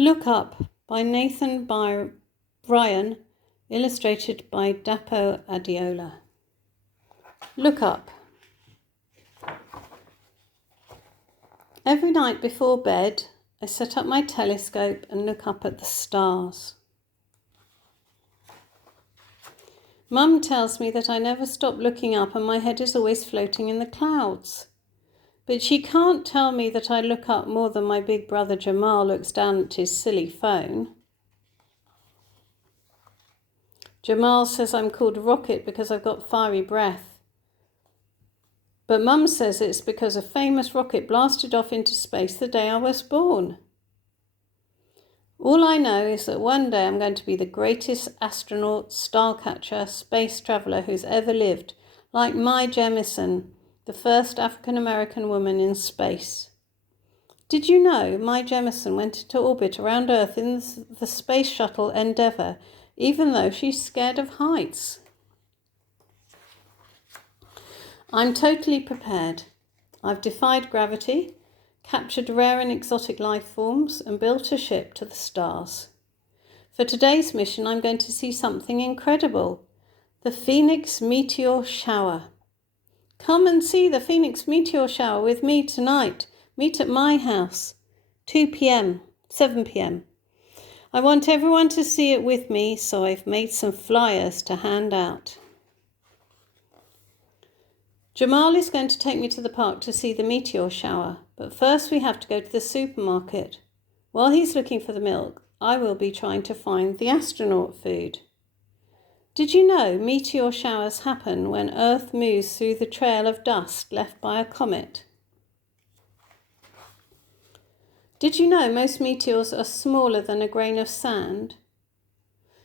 Look Up by Bryon, illustrated by Dapo, Adeola. Look up. Every night before bed, I set up my telescope and look up at the stars. Mum tells me that I never stop looking up and my head is always floating in the clouds. But she can't tell me that I look up more than my big brother Jamal looks down at his silly phone. Jamal says I'm called Rocket because I've got fiery breath. But Mum says it's because a famous rocket blasted off into space the day I was born. All I know is that one day I'm going to be the greatest astronaut, starcatcher, space traveller who's ever lived, like Mae Jemison, the first African-American woman in space. Did you know Mae Jemison went into orbit around Earth in the space shuttle Endeavour, even though she's scared of heights? I'm totally prepared. I've defied gravity, captured rare and exotic life forms, and built a ship to the stars. For today's mission, I'm going to see something incredible: the Phoenix meteor shower. Come and see the Phoenix meteor shower with me tonight. Meet at my house, 2 p.m, 7 p.m. I want everyone to see it with me, so I've made some flyers to hand out. Jamal is going to take me to the park to see the meteor shower, but first we have to go to the supermarket. While he's looking for the milk, I will be trying to find the astronaut food. Did you know meteor showers happen when Earth moves through the trail of dust left by a comet? Did you know most meteors are smaller than a grain of sand?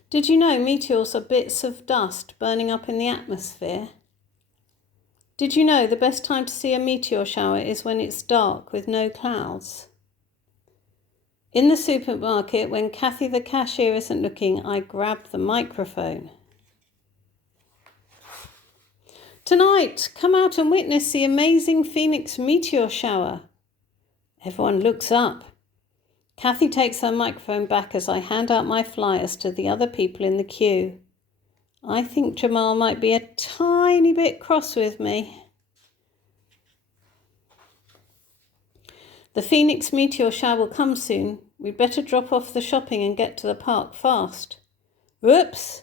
Did you know meteors are bits of dust burning up in the atmosphere? Did you know the best time to see a meteor shower is when it's dark with no clouds? In the supermarket, when Kathy the cashier isn't looking, I grab the microphone. Tonight, come out and witness the amazing Phoenix meteor shower. Everyone looks up. Kathy takes her microphone back as I hand out my flyers to the other people in the queue. I think Jamal might be a tiny bit cross with me. The Phoenix meteor shower will come soon. We'd better drop off the shopping and get to the park fast. Whoops!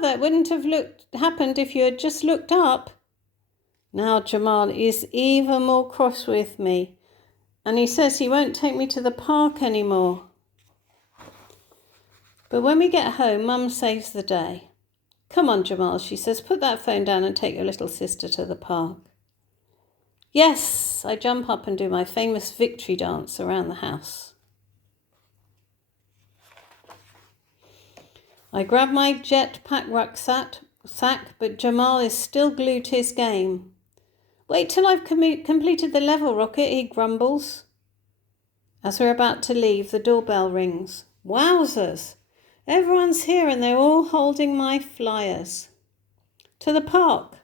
That wouldn't have happened if you had just looked up. Now Jamal is even more cross with me, and he says he won't take me to the park anymore. But when we get home, Mum saves the day. Come on, Jamal, she says, put that phone down and take your little sister to the park. Yes, I jump up and do my famous victory dance around the house. I grab my jetpack rucksack, but Jamal is still glued to his game. Wait till I've completed the level, Rocket, he grumbles. As we're about to leave, the doorbell rings. Wowzers! Everyone's here and they're all holding my flyers. To the park,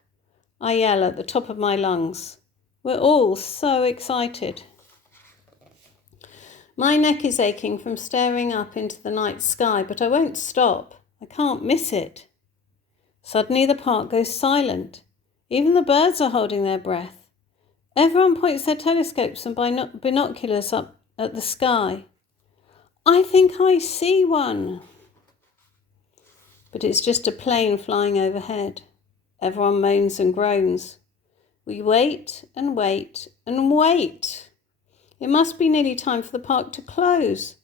I yell at the top of my lungs. We're all so excited. My neck is aching from staring up into the night sky, but I won't stop. I can't miss it. Suddenly the park goes silent. Even the birds are holding their breath. Everyone points their telescopes and binoculars up at the sky. I think I see one. But it's just a plane flying overhead. Everyone moans and groans. We wait and wait and wait. It must be nearly time for the park to close.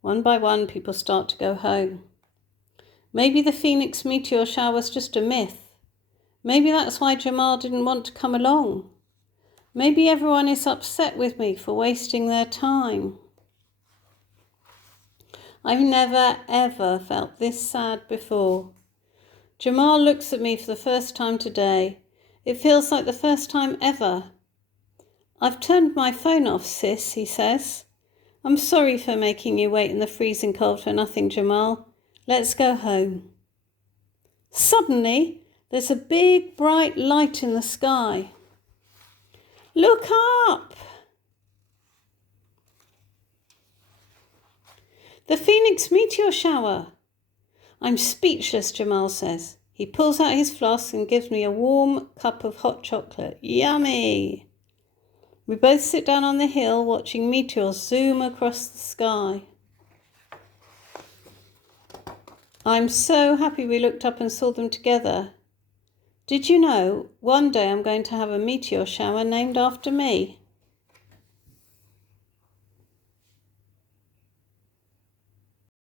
One by one, people start to go home. Maybe the Phoenix meteor shower was just a myth. Maybe that's why Jamal didn't want to come along. Maybe everyone is upset with me for wasting their time. I've never, ever felt this sad before. Jamal looks at me for the first time today. It feels like the first time ever. I've turned my phone off, sis, he says. I'm sorry for making you wait in the freezing cold for nothing, Jamal. Let's go home. Suddenly, there's a big bright light in the sky. Look up! The Phoenix meteor shower! I'm speechless, Jamal says. He pulls out his flask and gives me a warm cup of hot chocolate. Yummy! We both sit down on the hill, watching meteors zoom across the sky. I'm so happy we looked up and saw them together. Did you know, one day I'm going to have a meteor shower named after me?